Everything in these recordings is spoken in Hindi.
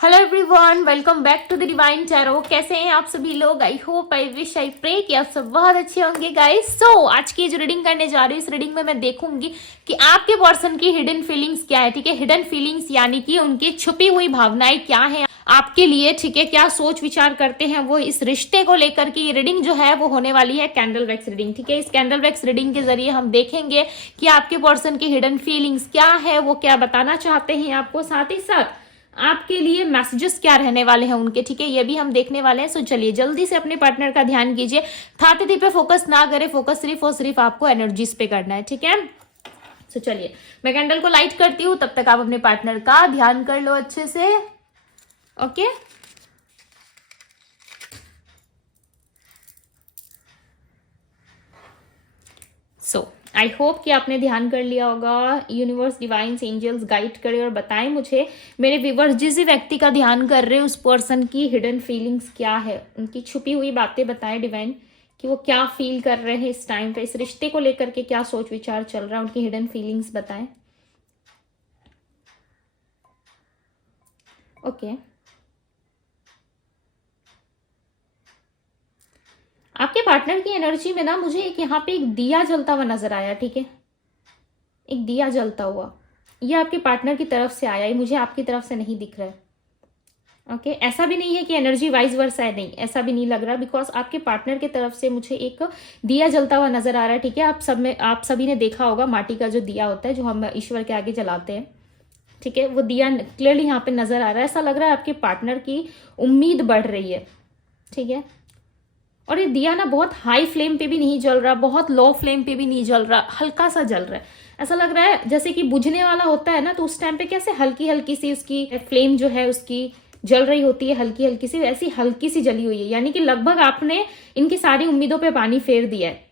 Hello everyone, welcome back to the divine tarot. कैसे हैं आप सभी लोग? I hope, I wish, I pray कि आप सब बहुत अच्छे होंगे गाइस। सो आज की जो रीडिंग करने जा रही हूँ, इस रीडिंग में मैं देखूंगी कि आपके पर्सन की हिडन फीलिंग्स क्या है। ठीक है, हिडन फीलिंग्स यानी कि उनकी छुपी हुई भावनाएं क्या है आपके लिए। ठीक है, क्या सोच विचार करते हैं वो इस रिश्ते को लेकर के। ये रीडिंग जो है वो होने वाली है कैंडल वैक्स रीडिंग। ठीक है, इस कैंडल वैक्स रीडिंग के जरिए हम देखेंगे कि आपके पर्सन की हिडन फीलिंग्स क्या है, वो क्या बताना चाहते हैं आपको, साथ ही साथ आपके लिए मैसेजेस क्या रहने वाले हैं उनके। ठीक है, ये भी हम देखने वाले हैं। सो चलिए जल्दी से अपने पार्टनर का ध्यान कीजिए। था तिथि पे फोकस ना करें, फोकस सिर्फ और सिर्फ आपको एनर्जीज पे करना है। ठीक है, सो चलिए मैं कैंडल को लाइट करती हूँ, तब तक आप अपने पार्टनर का ध्यान कर लो अच्छे से। ओके, सो आई होप कि आपने ध्यान कर लिया होगा। यूनिवर्स, डिवाइन्स, एंजल्स गाइड करें और बताएं मुझे, मेरे व्यूवर्स जिस व्यक्ति का ध्यान कर रहे हैं उस पर्सन की हिडन फीलिंग्स क्या है, उनकी छुपी हुई बातें बताएं डिवाइन, कि वो क्या फील कर रहे हैं इस टाइम पे, इस रिश्ते को लेकर के क्या सोच विचार चल रहा है, उनकी हिडन फीलिंग्स बताएं। ओके, आपके पार्टनर की एनर्जी में ना मुझे एक यहाँ पे एक दिया जलता हुआ नजर आया। ठीक है, एक दिया जलता हुआ, ये आपके पार्टनर की तरफ से आया, ये मुझे आपकी तरफ से नहीं दिख रहा है। ओके, ऐसा भी नहीं है कि एनर्जी वाइज वर्सा है, नहीं ऐसा भी नहीं लग रहा, बिकॉज आपके पार्टनर की तरफ से मुझे एक दिया जलता हुआ नजर आ रहा है। ठीक है, आप सभी ने देखा होगा माटी का जो दिया होता है जो हम ईश्वर के आगे जलाते हैं। ठीक है, वो दिया क्लियरली यहाँ पे नजर आ रहा है। ऐसा लग रहा है आपके पार्टनर की उम्मीद बढ़ रही है। ठीक है, और ये दिया ना बहुत हाई फ्लेम पे भी नहीं जल रहा, बहुत लो फ्लेम पे भी नहीं जल रहा, हल्का सा जल रहा है। ऐसा लग रहा है जैसे कि बुझने वाला होता है ना, तो उस टाइम पे कैसे हल्की हल्की सी उसकी फ्लेम जो है उसकी जल रही होती है, हल्की हल्की सी, ऐसी हल्की सी जली हुई है। यानी कि लगभग आपने इनकी सारी उम्मीदों पे पानी फेर दिया है।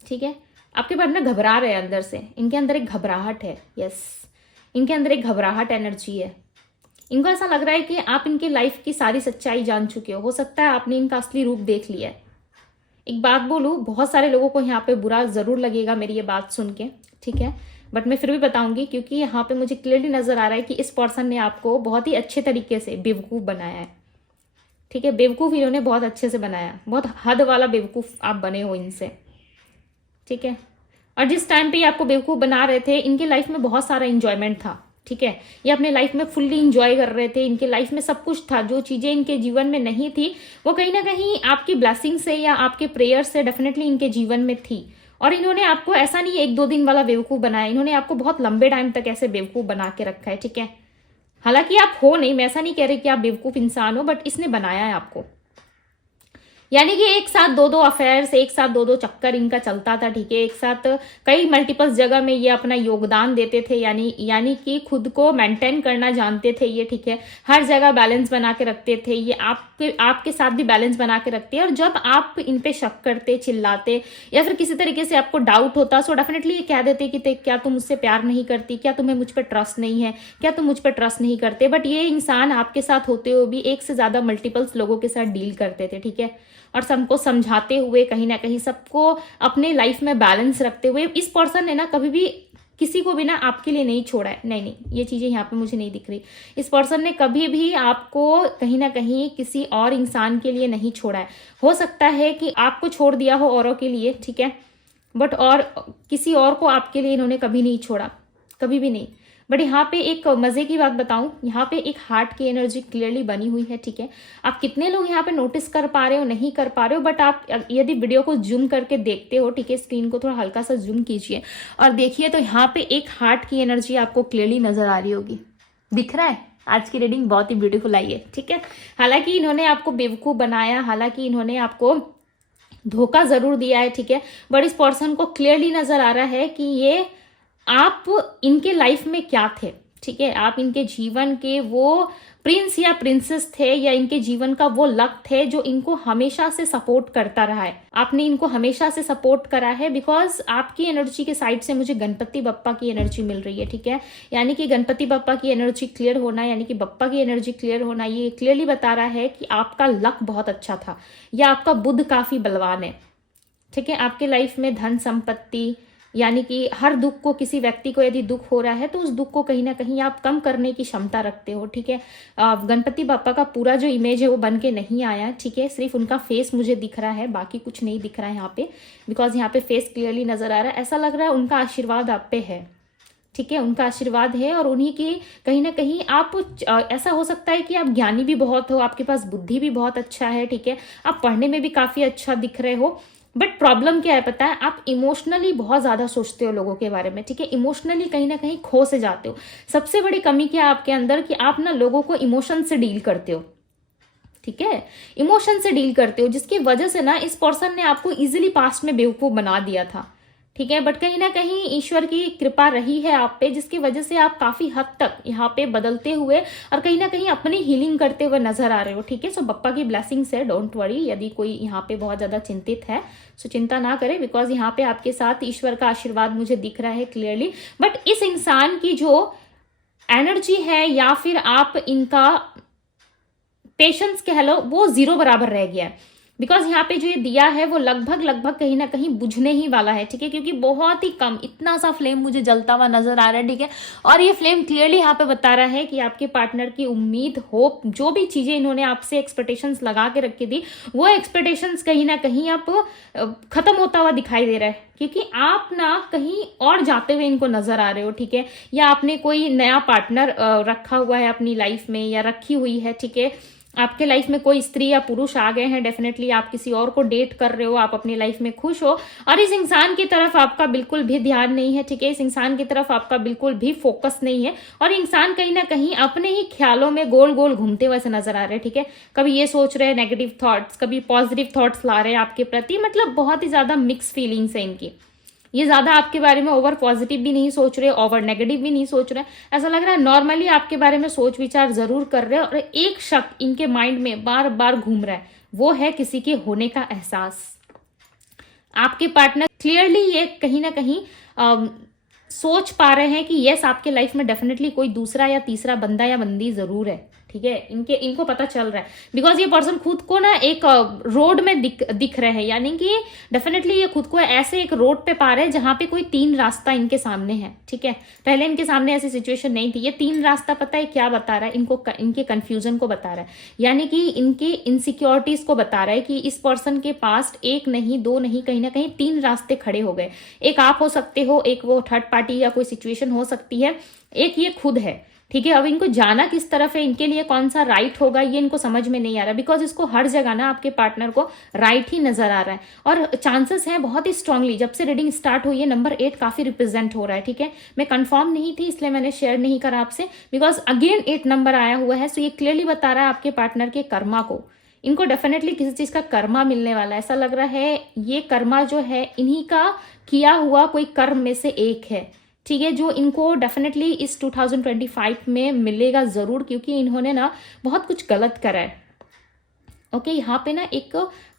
ठीक है, आपके पार्टनर घबरा रहे हैं अंदर से, इनके अंदर एक घबराहट है। यस, इनके अंदर एक घबराहट एनर्जी है। इनको ऐसा लग रहा है कि आप इनके लाइफ की सारी सच्चाई जान चुके हो सकता है आपने इनका असली रूप देख लिया है। एक बात बोलूं, बहुत सारे लोगों को यहाँ पे बुरा जरूर लगेगा मेरी ये बात सुन के। ठीक है, बट मैं फिर भी बताऊंगी, क्योंकि यहाँ पे मुझे क्लियरली नजर आ रहा है कि इस पर्सन ने आपको बहुत ही अच्छे तरीके से बेवकूफ बनाया है। ठीक है, बेवकूफ इन्होंने बहुत अच्छे से बनाया, बहुत हद वाला बेवकूफ आप बने हो इनसे। ठीक है, और जिस टाइम पे ये आपको बेवकूफ बना रहे थे, इनके लाइफ में बहुत सारा इंजॉयमेंट था। ठीक है, ये अपने लाइफ में फुल्ली इंजॉय कर रहे थे, इनके लाइफ में सब कुछ था, जो चीजें इनके जीवन में नहीं थी वो कहीं ना कहीं आपकी ब्लेसिंग से या आपके प्रेयर से डेफिनेटली इनके जीवन में थी। और इन्होंने आपको ऐसा नहीं एक दो दिन वाला बेवकूफ बनाया, इन्होंने आपको बहुत लंबे टाइम तक ऐसे बेवकूफ बना के रखा है। ठीक है, हालांकि आप हो नहीं, मैं ऐसा नहीं कह रही कि आप बेवकूफ इंसान हो, बट इसने बनाया है आपको। यानी कि एक साथ दो दो अफेयर्स, एक साथ दो दो चक्कर इनका चलता था। ठीक है, एक साथ कई मल्टीपल्स जगह में ये अपना योगदान देते थे, यानी कि खुद को मेंटेन करना जानते थे ये। ठीक है, हर जगह बैलेंस बना के रखते थे ये, आपके साथ भी बैलेंस बना के रखते हैं। और जब आप इन पे शक करते, चिल्लाते या फिर किसी तरीके से आपको डाउट होता, सो डेफिनेटली ये कह देते कि क्या तुम मुझसे प्यार नहीं करती, क्या तुम्हें मुझ पर ट्रस्ट नहीं है, क्या तुम मुझ पर ट्रस्ट नहीं करते। बट ये इंसान आपके साथ होते हुए भी एक से ज्यादा मल्टीपल्स लोगों के साथ डील करते थे। ठीक है, और सबको समझाते हुए, कहीं ना कहीं सबको अपने लाइफ में बैलेंस रखते हुए, इस पर्सन ने ना कभी भी किसी को भी ना आपके लिए नहीं छोड़ा है। नहीं, ये चीजें यहाँ पे मुझे नहीं दिख रही। इस पर्सन ने कभी भी आपको कहीं ना कहीं किसी और इंसान के लिए नहीं छोड़ा है। हो सकता है कि आपको छोड़ दिया हो औरों के लिए, ठीक है, बट और किसी और को आपके लिए इन्होंने कभी नहीं छोड़ा, कभी भी नहीं। बट यहाँ पे एक मजे की बात बताऊं, यहाँ पे एक हार्ट की एनर्जी क्लियरली बनी हुई है। ठीक है, आप कितने लोग यहाँ पे नोटिस कर पा रहे हो, नहीं कर पा रहे हो, बट आप यदि वीडियो को जूम करके देखते हो, ठीक है, स्क्रीन को थोड़ा हल्का सा जूम कीजिए और देखिए, तो यहाँ पे एक हार्ट की एनर्जी आपको क्लियरली नजर आ रही होगी। दिख रहा है? आज की रीडिंग बहुत ही ब्यूटीफुल आई है। ठीक है, हालांकि इन्होंने आपको बेवकूफ बनाया, हालांकि इन्होंने आपको धोखा जरूर दिया है। ठीक है, बट इस पर्सन को क्लियरली नजर आ रहा है कि ये आप इनके लाइफ में क्या थे। ठीक है, आप इनके जीवन के वो प्रिंस या प्रिंसेस थे, या इनके जीवन का वो लक थे जो इनको हमेशा से सपोर्ट करता रहा है। आपने इनको हमेशा से सपोर्ट करा है, बिकॉज आपकी एनर्जी के साइड से मुझे गणपति बप्पा की एनर्जी मिल रही है। ठीक है, यानी कि गणपति बप्पा की एनर्जी क्लियर होना, यानी कि बप्पा की एनर्जी क्लियर होना, ये क्लियरली बता रहा है कि आपका लक बहुत अच्छा था, या आपका बुध काफी बलवान है। ठीक है, आपके लाइफ में धन संपत्ति, यानी कि हर दुख को, किसी व्यक्ति को यदि दुख हो रहा है तो उस दुख को कहीं ना कहीं आप कम करने की क्षमता रखते हो, ठीक है। गणपति बापा का पूरा जो इमेज है वो बन के नहीं आया, ठीक है, सिर्फ उनका फेस मुझे दिख रहा है, बाकी कुछ नहीं दिख रहा है यहाँ पे, बिकॉज यहाँ पे फेस क्लियरली नजर आ रहा है। ऐसा लग रहा है उनका आशीर्वाद आप पे है, ठीक है, उनका आशीर्वाद है। और उन्हीं की कहीं ना कहीं आप, ऐसा हो सकता है कि आप ज्ञानी भी बहुत हो, आपके पास बुद्धि भी बहुत अच्छा है, ठीक है, आप पढ़ने में भी काफी अच्छा दिख रहे हो। बट प्रॉब्लम क्या है पता है, आप इमोशनली बहुत ज्यादा सोचते हो लोगों के बारे में, ठीक है, इमोशनली कहीं ना कहीं खो से जाते हो। सबसे बड़ी कमी क्या है आपके अंदर कि आप ना लोगों को इमोशन से डील करते हो, ठीक है, इमोशन से डील करते हो, जिसकी वजह से ना इस पर्सन ने आपको इजीली पास्ट में बेवकूफ बना दिया था, ठीक है। बट कहीं ना कहीं ईश्वर की कृपा रही है आप पे, जिसकी वजह से आप काफी हद तक यहाँ पे बदलते हुए और कहीं ना कहीं अपनी हीलिंग करते हुए नजर आ रहे हो, ठीक है। सो बप्पा की ब्लेसिंग्स है, डोंट वरी। यदि कोई यहाँ पे बहुत ज्यादा चिंतित है सो चिंता ना करे, बिकॉज यहाँ पे आपके साथ ईश्वर का आशीर्वाद मुझे दिख रहा है क्लियरली। बट इस इंसान की जो एनर्जी है या फिर आप इनका पेशेंस कह लो, वो जीरो बराबर रह गया है, बिकॉज यहाँ पे जो ये दिया है वो लगभग लगभग कहीं ना कहीं बुझने ही वाला है, ठीक है, क्योंकि बहुत ही कम, इतना सा फ्लेम मुझे जलता हुआ नजर आ रहा है, ठीक है। और ये फ्लेम क्लियरली यहाँ पे बता रहा है कि आपके पार्टनर की उम्मीद, होप, जो भी चीजें इन्होंने आपसे एक्सपेक्टेशंस लगा के रखी थी, वो एक्सपेक्टेशंस कहीं ना कहीं आप खत्म होता हुआ दिखाई दे रहा है, क्योंकि आप ना कहीं और जाते हुए इनको नजर आ रहे हो, ठीक है। या आपने कोई नया पार्टनर रखा हुआ है अपनी लाइफ में या रखी हुई है, ठीक है, आपके लाइफ में कोई स्त्री या पुरुष आ गए हैं, डेफिनेटली आप किसी और को डेट कर रहे हो, आप अपनी लाइफ में खुश हो और इस इंसान की तरफ आपका बिल्कुल भी ध्यान नहीं है, ठीक है, इस इंसान की तरफ आपका बिल्कुल भी फोकस नहीं है और इंसान कहीं ना कहीं अपने ही ख्यालों में गोल गोल घूमते हुए से नजर आ रहे हैं, ठीक है। कभी ये सोच रहे हैं नेगेटिव थॉट्स, कभी पॉजिटिव थॉट्स ला रहे हैं आपके प्रति, मतलब बहुत ही ज्यादा मिक्स फीलिंग्स है इनकी। ये ज्यादा आपके बारे में ओवर पॉजिटिव भी नहीं सोच रहे, ओवर नेगेटिव भी नहीं सोच रहे, ऐसा लग रहा है नॉर्मली आपके बारे में सोच विचार जरूर कर रहे हैं। और एक शक इनके माइंड में बार बार घूम रहा है, वो है किसी के होने का एहसास। आपके पार्टनर क्लियरली ये कहीं ना कहीं सोच पा रहे हैं कि यस, आपके लाइफ में डेफिनेटली कोई दूसरा या तीसरा बंदा या बंदी जरूर है, ठीक है, इनको पता चल रहा है, बिकॉज ये पर्सन खुद को ना एक रोड में दिख रहे हैं, यानी कि डेफिनेटली ये खुद को ऐसे एक रोड पे पा रहे हैं जहां पे कोई तीन रास्ता इनके सामने है, ठीक है। पहले इनके सामने ऐसी सिचुएशन नहीं थी। ये तीन रास्ता पता है क्या बता रहा है इनको, इनके कंफ्यूजन को बता रहा है, यानी कि इनके इनसिक्योरिटीज को बता रहा है कि इस पर्सन के पास एक नहीं, दो नहीं, कहीं ना कहीं तीन रास्ते खड़े हो गए। एक आप हो सकते हो, एक वो थर्ड पार्टी या कोई सिचुएशन हो सकती है, एक ये खुद है, ठीक है। अब इनको जाना किस तरफ है, इनके लिए कौन सा राइट होगा, ये इनको समझ में नहीं आ रहा, बिकॉज इसको हर जगह ना आपके पार्टनर को राइट ही नजर आ रहा है। और चांसेस है बहुत ही स्ट्रांगली, जब से रीडिंग स्टार्ट हुई है नंबर 8 काफी रिप्रेजेंट हो रहा है, ठीक है। मैं कंफर्म नहीं थी इसलिए मैंने शेयर नहीं करा आपसे, बिकॉज अगेन 8 नंबर आया हुआ है। सो ये क्लियरली बता रहा है आपके पार्टनर के कर्मा को, इनको डेफिनेटली किसी चीज का कर्मा मिलने वाला है। ऐसा लग रहा है ये कर्मा जो है इन्हीं का किया हुआ कोई कर्म में से एक है, ठीक है, जो इनको डेफिनेटली इस 2025 में मिलेगा जरूर, क्योंकि इन्होंने ना बहुत कुछ गलत करा है। ओके, यहाँ पे ना एक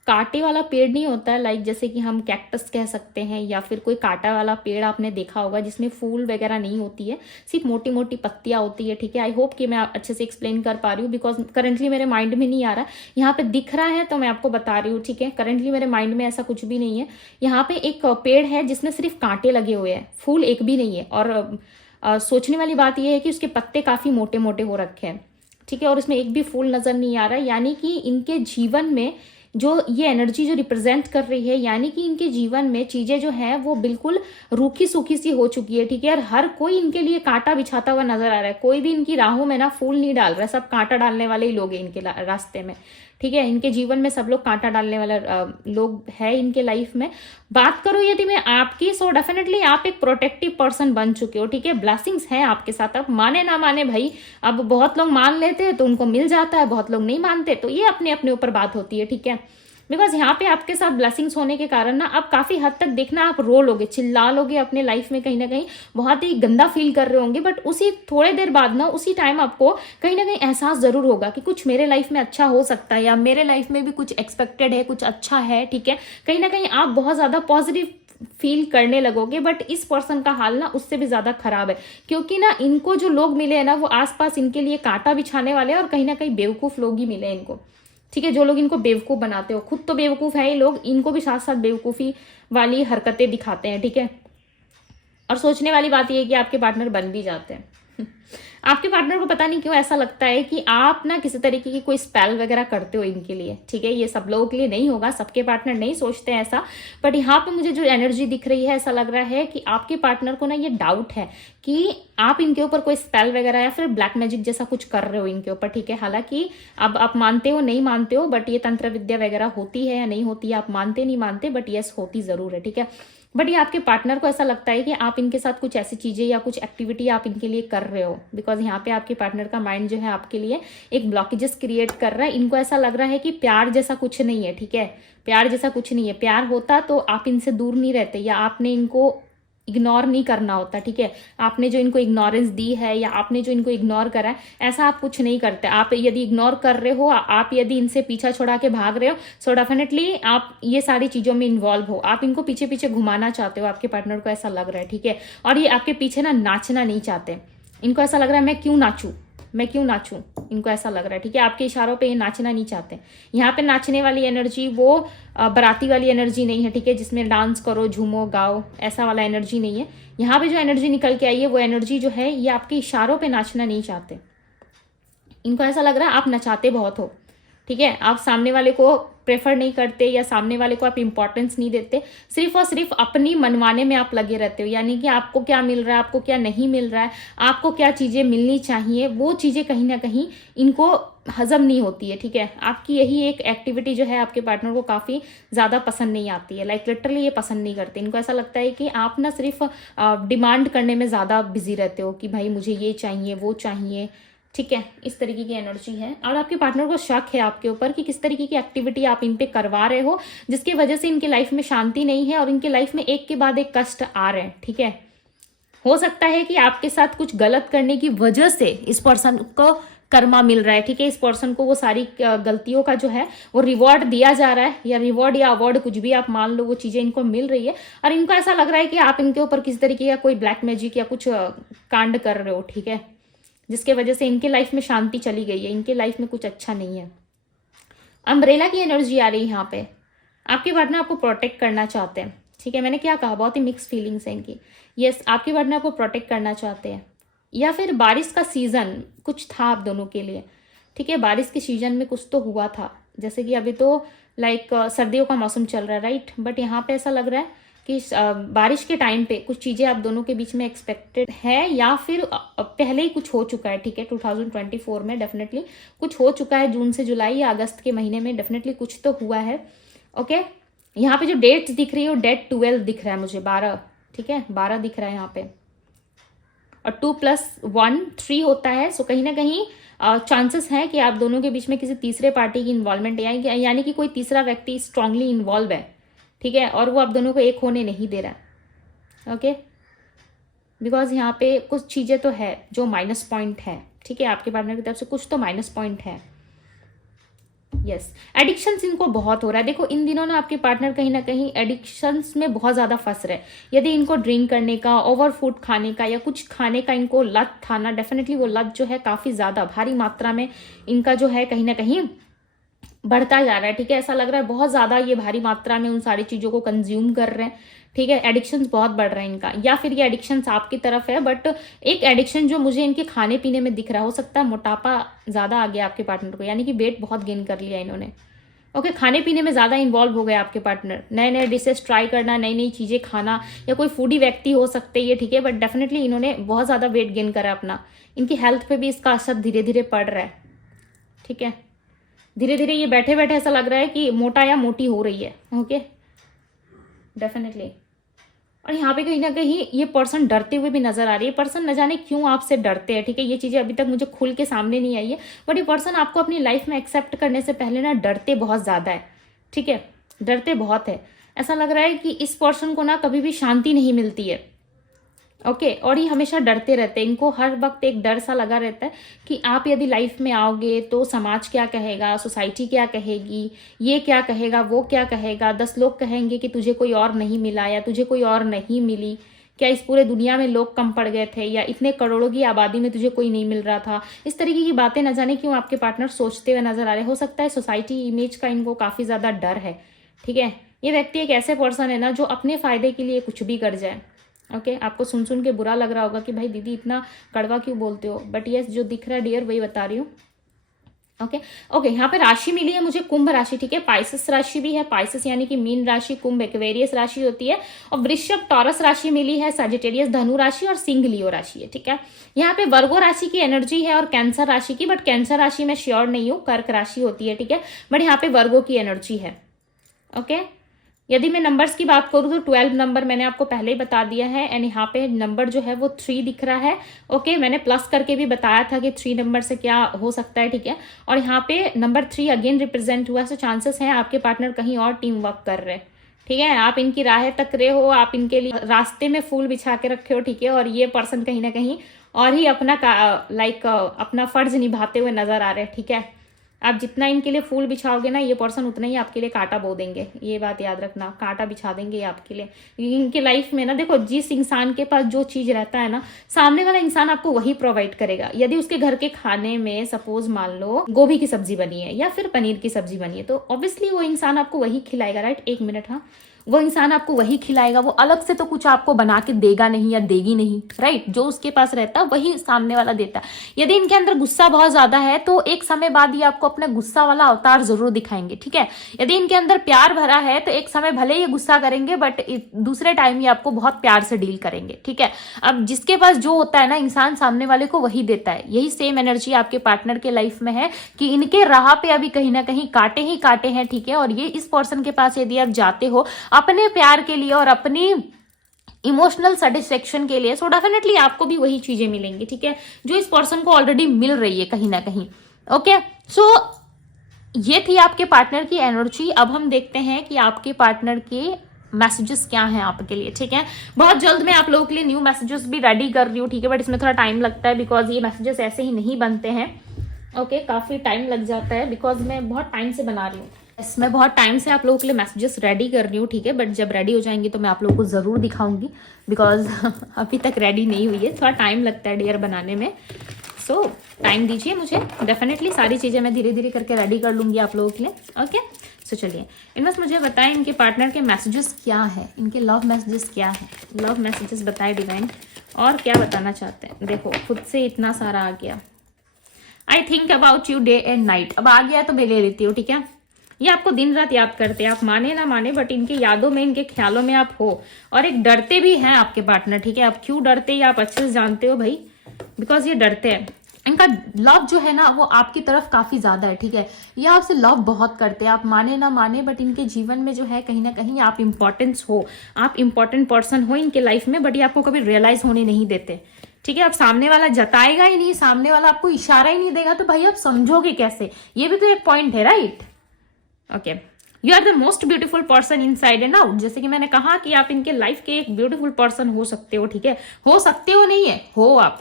कांटे वाला पेड़ नहीं होता है, लाइक जैसे कि हम कैक्टस कह सकते हैं, या फिर कोई कांटा वाला पेड़ आपने देखा होगा जिसमें फूल वगैरह नहीं होती है, सिर्फ मोटी मोटी पत्तियां होती है, ठीक है। आई होप कि मैं अच्छे से एक्सप्लेन कर पा रही हूँ, बिकॉज करंटली मेरे माइंड में नहीं आ रहा, यहाँ पे दिख रहा है तो मैं आपको बता रही हूँ, ठीक है। करंटली मेरे माइंड में ऐसा कुछ भी नहीं है। यहाँ पे एक पेड़ है जिसमें सिर्फ कांटे लगे हुए हैं, फूल एक भी नहीं है। और सोचने वाली बात यह है कि उसके पत्ते काफी मोटे मोटे हो रखे हैं, ठीक है, और उसमें एक भी फूल नजर नहीं आ रहा है, यानी कि इनके जीवन में जो ये एनर्जी जो रिप्रेजेंट कर रही है, यानी कि इनके जीवन में चीजें जो है वो बिल्कुल रूखी सूखी सी हो चुकी है, ठीक है। और हर कोई इनके लिए कांटा बिछाता हुआ नजर आ रहा है, कोई भी इनकी राहों में ना फूल नहीं डाल रहा है, सब कांटा डालने वाले ही लोग हैं इनके रास्ते में, ठीक है। इनके जीवन में सब लोग कांटा डालने वाले लोग है इनके लाइफ में। बात करो यदि मैं आपकी, सो डेफिनेटली आप एक प्रोटेक्टिव पर्सन बन चुके हो, ठीक है। ब्लेसिंग्स हैं आपके साथ, अब माने ना माने भाई, अब बहुत लोग मान लेते हैं तो उनको मिल जाता है, बहुत लोग नहीं मानते, तो ये अपने अपने ऊपर बात होती है, ठीक है। बिकॉज यहाँ पे आपके साथ ब्लेसिंग्स होने के कारण ना अब काफी हद तक देखना आप रो लोगे, चिल्ला लोगे अपने लाइफ में, कहीं ना कहीं बहुत ही गंदा फील कर रहे होंगे, बट उसी थोड़े देर बाद ना उसी टाइम आपको कहीं ना कहीं एहसास जरूर होगा कि कुछ मेरे लाइफ में अच्छा हो सकता है, या मेरे लाइफ में भी कुछ एक्सपेक्टेड है, कुछ अच्छा है, ठीक है। कहीं ना कहीं आप बहुत ज्यादा पॉजिटिव फील करने लगोगे। बट इस पर्सन का हाल ना उससे भी ज्यादा खराब है, क्योंकि ना इनको जो लोग मिले हैं ना वो आसपास इनके लिए कांटा बिछाने वाले हैं, और कहीं ना कहीं बेवकूफ लोग ही मिले इनको, ठीक है, जो लोग इनको बेवकूफ बनाते हो। खुद तो बेवकूफ है ये लोग, इनको भी साथ साथ बेवकूफी वाली हरकतें दिखाते हैं, ठीक है। और सोचने वाली बात यह है कि आपके पार्टनर बन भी जाते हैं। आपके पार्टनर को पता नहीं क्यों ऐसा लगता है कि आप ना किसी तरीके की कोई स्पेल वगैरह करते हो इनके लिए, ठीक है। ये सब लोगों के लिए नहीं होगा, सबके पार्टनर नहीं सोचते हैं ऐसा, बट यहाँ पे मुझे जो एनर्जी दिख रही है, ऐसा लग रहा है कि आपके पार्टनर को ना ये डाउट है कि आप इनके ऊपर कोई स्पेल वगैरह या फिर ब्लैक मैजिक जैसा कुछ कर रहे हो इनके ऊपर, ठीक है। हालांकि अब आप मानते हो नहीं मानते हो, बट ये तंत्र विद्या वगैरह होती है या नहीं होती है, आप मानते नहीं मानते, बट यस होती जरूर है, ठीक है। बट ये आपके पार्टनर को ऐसा लगता है कि आप इनके साथ कुछ ऐसी चीजें या कुछ एक्टिविटी आप इनके लिए कर रहे हो, बिकॉज यहाँ पे आपके पार्टनर का माइंड जो है आपके लिए एक ब्लॉकेजेस क्रिएट कर रहा है। इनको ऐसा लग रहा है कि प्यार जैसा कुछ नहीं है, ठीक है। प्यार जैसा कुछ नहीं है, प्यार होता तो आप इनसे दूर नहीं रहते, या आपने इनको इग्नोर नहीं करना होता, ठीक है। आपने जो इनको इग्नोरेंस दी है या आपने जो इनको इग्नोर करा है, ऐसा आप कुछ नहीं करते। आप यदि इग्नोर कर रहे हो, आप यदि इनसे पीछा छोड़ा के भाग रहे हो, सो डेफिनेटली आप ये सारी चीजों में इन्वॉल्व हो, आप इनको पीछे पीछे घुमाना चाहते हो, आपके पार्टनर को ऐसा लग रहा है, ठीक है। और ये आपके पीछे ना नाचना नहीं चाहते, इनको ऐसा लग रहा है मैं क्यों नाचूं, मैं क्यों नाचूं, इनको ऐसा लग रहा है, ठीक है। आपके इशारों पे ये नाचना नहीं चाहते। यहाँ पे नाचने वाली एनर्जी वो बराती वाली एनर्जी नहीं है, ठीक है, जिसमें डांस करो, झूमो, गाओ, ऐसा वाला एनर्जी नहीं है। यहाँ पे जो एनर्जी निकल के आई है वो एनर्जी जो है ये आपके इशारों पे नाचना नहीं चाहते। इनको ऐसा लग रहा है आप नचाते बहुत हो, ठीक है। आप सामने वाले को प्रेफर नहीं करते या सामने वाले को आप इंपॉर्टेंस नहीं देते, सिर्फ और सिर्फ अपनी मनवाने में आप लगे रहते हो। यानी कि आपको क्या मिल रहा है, आपको क्या नहीं मिल रहा है, आपको क्या चीजें मिलनी चाहिए, वो चीजें कहीं ना कहीं इनको हजम नहीं होती है, ठीक है। आपकी यही एक एक्टिविटी जो है आपके पार्टनर को काफी ज्यादा पसंद नहीं आती है, लाइक लिटरली ये पसंद नहीं करते। इनको ऐसा लगता है कि आप ना सिर्फ डिमांड करने में ज्यादा बिजी रहते हो कि भाई मुझे ये चाहिए वो चाहिए, ठीक है। इस तरीके की एनर्जी है। और आपके पार्टनर को शक है आपके ऊपर कि किस तरीके की एक्टिविटी आप इन पे करवा रहे हो, जिसकी वजह से इनकी लाइफ में शांति नहीं है और इनके लाइफ में एक के बाद एक कष्ट आ रहे हैं, ठीक है। हो सकता है कि आपके साथ कुछ गलत करने की वजह से इस पर्सन को कर्मा मिल रहा है, ठीक है। इस पर्सन को वो सारी गलतियों का जो है वो रिवॉर्ड दिया जा रहा है, या रिवॉर्ड या अवार्ड कुछ भी आप मान लो, वो चीजें इनको मिल रही है। और इनको ऐसा लग रहा है कि आप इनके ऊपर किसी तरीके का कोई ब्लैक मैजिक या कुछ कांड कर रहे हो, ठीक है, जिसके वजह से इनके लाइफ में शांति चली गई है, इनके लाइफ में कुछ अच्छा नहीं है। अम्ब्रेला की एनर्जी आ रही है यहाँ पे। आपके पार्टनर आपको प्रोटेक्ट करना चाहते हैं, ठीक है। मैंने क्या कहा, बहुत ही मिक्स फीलिंग्स है इनकी। यस, आपके पार्टनर आपको प्रोटेक्ट करना चाहते हैं, या फिर बारिश का सीजन कुछ था आप दोनों के लिए, ठीक है। बारिश के सीजन में कुछ तो हुआ था, जैसे कि अभी तो लाइक सर्दियों का मौसम चल रहा है, राइट। बट यहाँ पे ऐसा लग रहा है कि बारिश के टाइम पे कुछ चीजें आप दोनों के बीच में एक्सपेक्टेड है, या फिर पहले ही कुछ हो चुका है, ठीक है। 2024 में डेफिनेटली कुछ हो चुका है, जून से जुलाई या अगस्त के महीने में डेफिनेटली कुछ तो हुआ है, ओके। यहाँ पे जो डेट्स दिख रही है वो डेट 12 दिख रहा है मुझे, 12, ठीक है, 12 दिख रहा है यहाँ पे। और 2 + 1 3 होता है। सो कहीं ना कहीं चांसेस हैं कि आप दोनों के बीच में किसी तीसरे पार्टी की इन्वॉल्वमेंट यानी कि कोई तीसरा व्यक्ति स्ट्रांगली इन्वॉल्व है, ठीक है, और वो आप दोनों को एक होने नहीं दे रहा है, ओके। बिकॉज यहाँ पे कुछ चीजें तो है जो माइनस पॉइंट है, ठीक है। आपके पार्टनर की तरफ से कुछ तो माइनस पॉइंट है। यस, एडिक्शंस इनको बहुत हो रहा है। देखो इन दिनों ना आपके पार्टनर कहीं ना कहीं एडिक्शंस में बहुत ज्यादा फंस रहे हैं। यदि इनको ड्रिंक करने का, ओवर फूड खाने का या कुछ खाने का इनको लत था ना, डेफिनेटली वो लत जो है काफी ज्यादा भारी मात्रा में इनका जो है कहीं ना कहीं बढ़ता जा रहा है, ठीक है। ऐसा लग रहा है बहुत ज्यादा ये भारी मात्रा में उन सारी चीजों को कंज्यूम कर रहे हैं, ठीक है। एडिक्शंस बहुत बढ़ रहा है इनका, या फिर ये एडिक्शंस आपकी तरफ है, बट एक एडिक्शन जो मुझे इनके खाने पीने में दिख रहा है, हो सकता है मोटापा ज्यादा आ गया आपके पार्टनर को, यानी कि वेट बहुत गेन कर लिया इन्होंने, ओके। खाने पीने में ज्यादा इन्वॉल्व हो गया आपके पार्टनर, नए नए डिशेस ट्राई करना, नई नई चीजें खाना, या कोई फूडी व्यक्ति हो सकते हैं, ठीक है। बट डेफिनेटली इन्होंने बहुत ज्यादा वेट गेन करा अपना, इनकी हेल्थ पे भी इसका असर धीरे धीरे पड़ रहा है, ठीक है। धीरे धीरे ये बैठे बैठे ऐसा लग रहा है कि मोटा या मोटी हो रही है, ओके, डेफिनेटली। और यहाँ पे कहीं ना कहीं ये पर्सन डरते हुए भी नजर आ रही है। पर्सन न जाने क्यों आपसे डरते हैं, ठीक है। ये चीजें अभी तक मुझे खुल के सामने नहीं आई है, बट ये पर्सन आपको अपनी लाइफ में एक्सेप्ट करने से पहले ना डरते बहुत ज्यादा है, ठीक है, डरते बहुत है। ऐसा लग रहा है कि इस पर्सन को ना कभी भी शांति नहीं मिलती है, ओके। और ये हमेशा डरते रहते हैं, इनको हर वक्त एक डर सा लगा रहता है कि आप यदि लाइफ में आओगे तो समाज क्या कहेगा, सोसाइटी क्या कहेगी, ये क्या कहेगा, वो क्या कहेगा, 10 लोग कहेंगे कि तुझे कोई और नहीं मिला या तुझे कोई और नहीं मिली, क्या इस पूरे दुनिया में लोग कम पड़ गए थे, या इतने करोड़ों की आबादी में तुझे कोई नहीं मिल रहा था। इस तरीके की बातें न जाने क्यों आपके पार्टनर सोचते हुए नजर आ रहे। हो सकता है सोसाइटी इमेज का इनको काफी ज्यादा डर है, ठीक है। ये व्यक्ति एक ऐसे पर्सन है ना जो अपने फायदे के लिए कुछ भी कर जाए, ओके आपको सुन के बुरा लग रहा होगा कि भाई दीदी इतना कड़वा क्यों बोलते हो, बट यस जो दिख रहा है डियर वही बता रही हूँ। ओके यहाँ पे राशि मिली है मुझे कुंभ राशि, ठीक है। पाइसेस राशि भी है, पाइसेस यानी कि मीन राशि, कुंभ एक्वेरियस राशि होती है, और वृषभ टॉरस राशि मिली है, सजिटेरियस धनु राशि, और सिंह लियो राशि है, ठीक है। यहाँ पे वर्गो राशि की एनर्जी है और कैंसर राशि की, बट कैंसर राशि में श्योर नहीं हूँ, कर्क राशि होती है, ठीक है, बट यहाँ पे वर्गो की एनर्जी है। ओके यदि मैं नंबर्स की बात करूँ तो 12 नंबर मैंने आपको पहले ही बता दिया है, एंड यहाँ पे नंबर जो है वो 3 दिख रहा है। ओके मैंने प्लस करके भी बताया था कि 3 नंबर से क्या हो सकता है, ठीक है। और यहाँ पे नंबर 3 अगेन रिप्रेजेंट हुआ, सो चांसेस हैं आपके पार्टनर कहीं और टीम वर्क कर रहे हैं, ठीक है। आप इनकी राहें तक रहे हो, आप इनके लिए रास्ते में फूल बिछा के रखे हो, ठीक है, और ये पर्सन कहीं ना कहीं और ही अपना अपना फर्ज निभाते हुए नजर आ रहे हैं, ठीक है। आप जितना इनके लिए फूल बिछाओगे ना, ये पर्सन उतना ही आपके लिए कांटा बो देंगे, ये बात याद रखना, कांटा बिछा देंगे ये आपके लिए। इनके लाइफ में ना देखो, जिस इंसान के पास जो चीज रहता है ना, सामने वाला इंसान आपको वही प्रोवाइड करेगा। यदि उसके घर के खाने में सपोज मान लो गोभी की सब्जी बनी है या फिर पनीर की सब्जी बनी है, तो ऑब्वियसली वो इंसान आपको वही खिलाएगा, राइट। 1 मिनट, हाँ, वो इंसान आपको वही खिलाएगा, वो अलग से तो कुछ आपको बना के देगा नहीं या देगी नहीं, राइट। जो उसके पास रहता है वही सामने वाला देता है। यदि इनके अंदर गुस्सा बहुत ज्यादा है तो एक समय बाद ये आपको अपना गुस्सा वाला अवतार जरूर दिखाएंगे, ठीक है। यदि इनके अंदर प्यार भरा है तो एक समय भले ये गुस्सा करेंगे, बट दूसरे टाइम ये आपको बहुत प्यार से डील करेंगे, ठीक है। अब जिसके पास जो होता है ना, इंसान सामने वाले को वही देता है। यही सेम एनर्जी आपके पार्टनर के लाइफ में है कि इनके राह पे अभी कहीं ना कहीं कांटे ही कांटे हैं, ठीक है। और ये इस पर्सन के पास यदि आप जाते हो अपने प्यार के लिए और अपनी इमोशनल सेटिस्फेक्शन के लिए, सो डेफिनेटली आपको भी वही चीजें मिलेंगी, ठीक है, जो इस पर्सन को ऑलरेडी मिल रही है कहीं ना कहीं। ओके सो ये थी आपके पार्टनर की एनर्जी। अब हम देखते हैं कि आपके पार्टनर के मैसेजेस क्या हैं आपके लिए, ठीक है। बहुत जल्द मैं आप लोगों के लिए न्यू मैसेजेस भी रेडी कर रही हूँ, ठीक है, बट इसमें थोड़ा टाइम लगता है बिकॉज ये मैसेजेस ऐसे ही नहीं बनते हैं। ओके काफी टाइम लग जाता है बिकॉज मैं बहुत टाइम से बना रही हूँ, मैं बहुत टाइम से आप लोगों के लिए मैसेजेस रेडी कर रही हूँ, ठीक है, बट जब रेडी हो जाएंगे तो मैं आप लोगों को ज़रूर दिखाऊंगी बिकॉज अभी तक रेडी नहीं हुई है, थोड़ा टाइम लगता है डियर बनाने में। सो टाइम दीजिए मुझे, डेफिनेटली सारी चीज़ें मैं धीरे धीरे करके रेडी कर लूँगी आप लोगों के लिए। ओके सो चलिए इनमें मुझे बताएं इनके पार्टनर के मैसेजेस क्या है, इनके लव मैसेजेस क्या है, लव मैसेजेस बताए डिवाइन, और क्या बताना चाहते हैं। देखो खुद से इतना सारा आ गया, I think about you day and night. अब आ गया तो मैं ले लेती हूँ, ठीक है। ये आपको दिन रात याद करते हैं, आप माने ना माने, बट इनके यादों में, इनके ख्यालों में आप हो, और एक डरते भी हैं आपके पार्टनर, ठीक है। आप क्यों डरते हैं आप अच्छे से जानते हो भाई, बिकॉज ये डरते हैं। इनका लव जो है ना वो आपकी तरफ काफी ज्यादा है, ठीक है। ये आपसे लव बहुत करते हैं, आप माने ना माने, बट इनके जीवन में जो है कहीं ना कहीं आप इंपॉर्टेंस हो, आप इंपॉर्टेंट पर्सन हो इनके लाइफ में, बट ये आपको कभी रियलाइज होने नहीं देते, ठीक है। आप सामने वाला जताएगा ही नहीं, सामने वाला आपको इशारा ही नहीं देगा, तो भाई आप समझोगे कैसे, ये भी तो एक पॉइंट है, right. Okay you are the most beautiful person inside and out. जैसे कि मैंने कहा कि आप इनके लाइफ के एक ब्यूटीफुल पर्सन हो सकते हो, ठीक है, हो सकते हो नहीं है, हो आप।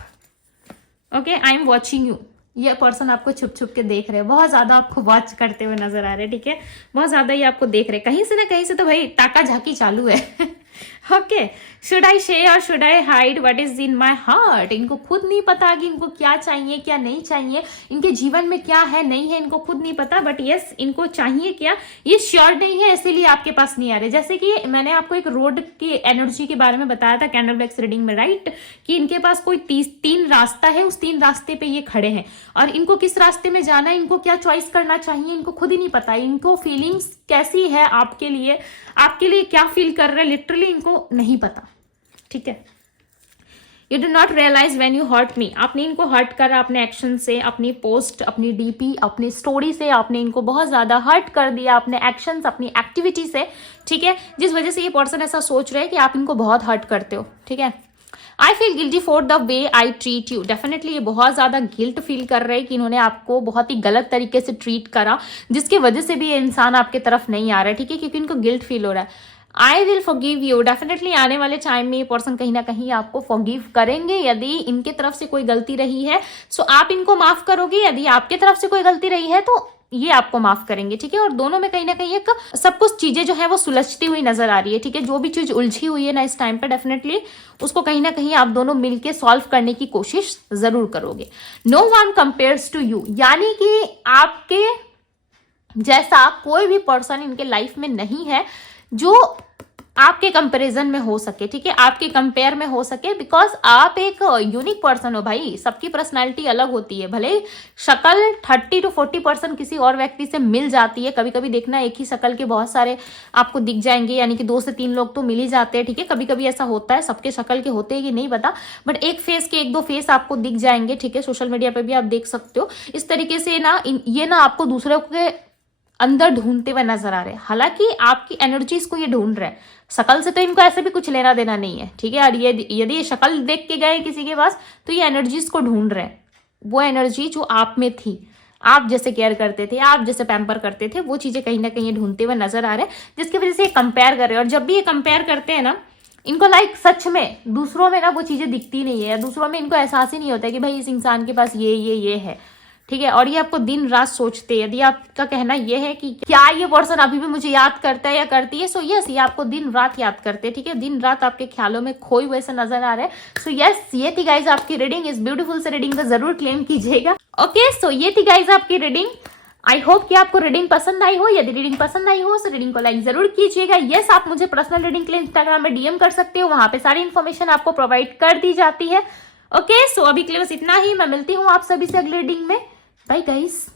Okay I am watching you, ये पर्सन आपको छुप छुप के देख रहे हैं, बहुत ज्यादा आपको वॉच करते हुए नजर आ रहे हैं, ठीक है, बहुत ज्यादा ये आपको देख रहे हैं, कहीं से ना कहीं से तो भाई ताका झाकी चालू है। ओके शुड आई शेयर और should I hide what is in my heart. इनको खुद नहीं पता कि इनको क्या चाहिए क्या नहीं चाहिए, इनके जीवन में क्या है नहीं है, इनको खुद नहीं पता, बट यस इनको चाहिए क्या ये श्योर नहीं है, इसीलिए आपके पास नहीं आ रहे। जैसे कि मैंने आपको एक रोड की एनर्जी के बारे में बताया था कैंडल ब्लैक्स रीडिंग में, राइट, कि इनके पास कोई 3 रास्ता है, उस 3 रास्ते पे ये खड़े हैं, और इनको किस रास्ते में जाना है, इनको क्या चॉइस करना चाहिए, इनको खुद ही नहीं पता। इनको फीलिंग्स कैसी है आपके लिए क्या फील कर रहे हैं, लिटरली इनको नहीं पता, ठीक है। You do not realise when you hurt me. आपने इनको हर्ट करा अपने एक्शन से, अपनी पोस्ट, अपनी डीपी, अपनी स्टोरी से, आपने इनको बहुत ज्यादा हर्ट कर दिया अपने एक्शंस, अपनी एक्टिविटी से, ठीक है, जिस वजह से ये पर्सन ऐसा सोच रहे हैं कि आप इनको बहुत हर्ट करते हो, ठीक है। I feel guilty for the way I treat you. Definitely ये बहुत ज्यादा गिल्ट फील कर रहे हैं कि इन्होंने आपको बहुत ही गलत तरीके से ट्रीट करा, जिसकी वजह से भी ये इंसान आपके तरफ नहीं आ रहा है, ठीक है, क्योंकि इनको गिल्ट फील हो रहा है। I will forgive you. Definitely आने वाले टाइम में ये पर्सन कहीं ना कहीं आपको फॉरगिव करेंगे। यदि इनके तरफ से कोई गलती रही है सो आप इनको माफ करोगे, यदि आपके तरफ से कोई गलती रही है तो ये आपको माफ करेंगे, ठीक है। और दोनों में कहीं ना कहीं एक सब कुछ चीजें जो है वो सुलझती हुई नजर आ रही है, ठीक है। जो भी चीज उलझी हुई है ना इस टाइम पे, डेफिनेटली उसको कहीं ना कहीं आप दोनों मिलके सॉल्व करने की कोशिश जरूर करोगे। No one compares to you, यानी कि आपके जैसा कोई भी पर्सन इनके लाइफ में नहीं है जो आपके कंपैरिजन में हो सके, ठीक है, आपके कंपेयर में हो सके, बिकॉज आप एक यूनिक पर्सन हो भाई। सबकी पर्सनालिटी अलग होती है, भले शक्ल 30 to 40% किसी और व्यक्ति से मिल जाती है। कभी कभी देखना एक ही शक्ल के बहुत सारे आपको दिख जाएंगे, यानी कि 2 से 3 लोग तो मिल ही जाते हैं, ठीक है। कभी कभी ऐसा होता है, सबके शक्ल के होते हैं कि नहीं पता, बट एक फेस के 1-2 फेस आपको दिख जाएंगे, ठीक है। सोशल मीडिया पे भी आप देख सकते हो। इस तरीके से ना ये ना आपको दूसरों के अंदर ढूंढते हुए नजर आ रहे हैं, हालांकि आपकी एनर्जीज को ये ढूंढ रहे हैं। शक्ल से तो इनको ऐसे भी कुछ लेना देना नहीं है, ठीक है। और यदि ये शक्ल देख के गए किसी के पास, तो ये एनर्जीज को ढूंढ रहे हैं, वो एनर्जी जो आप में थी, आप जैसे केयर करते थे, आप जैसे पैम्पर करते थे, वो चीजें कहीं ना कहीं ढूंढते हुए नजर आ रहे हैं, जिसकी वजह से ये कंपेयर कर रहे हैं। और जब भी ये कंपेयर करते हैं ना, इनको लाइक सच में दूसरों में ना वो चीजें दिखती नहीं है, या दूसरों में इनको एहसास ही नहीं होता है कि भाई इस इंसान के पास ये है, ठीक है। और ये आपको दिन रात सोचते हैं। यदि आपका कहना ये है कि क्या ये पर्सन अभी भी मुझे याद करता है या करती है, सो यस, ये आपको दिन रात याद करते हैं, ठीक है। दिन रात आपके ख्यालों में खोए हुए से नजर आ रहे हैं। सो यस, ये थी गाइज आपकी रीडिंग। इस ब्यूटीफुल से रीडिंग का जरूर क्लेम कीजिएगा। ओके, सो ये थी गाइज आपकी रीडिंग। आई होप कि आपको रीडिंग पसंद आई हो। यदि रीडिंग पसंद आई हो तो रीडिंग को लाइक जरूर कीजिएगा। यस, आप मुझे पर्सनल रीडिंग के लिए इंस्टाग्राम में डीएम कर सकते हो, वहां पे सारी इन्फॉर्मेशन आपको प्रोवाइड कर दी जाती है। ओके, सो अभी के लिए बस इतना ही। मैं मिलती हूँ आप सभी से अगले रीडिंग में। Bye guys.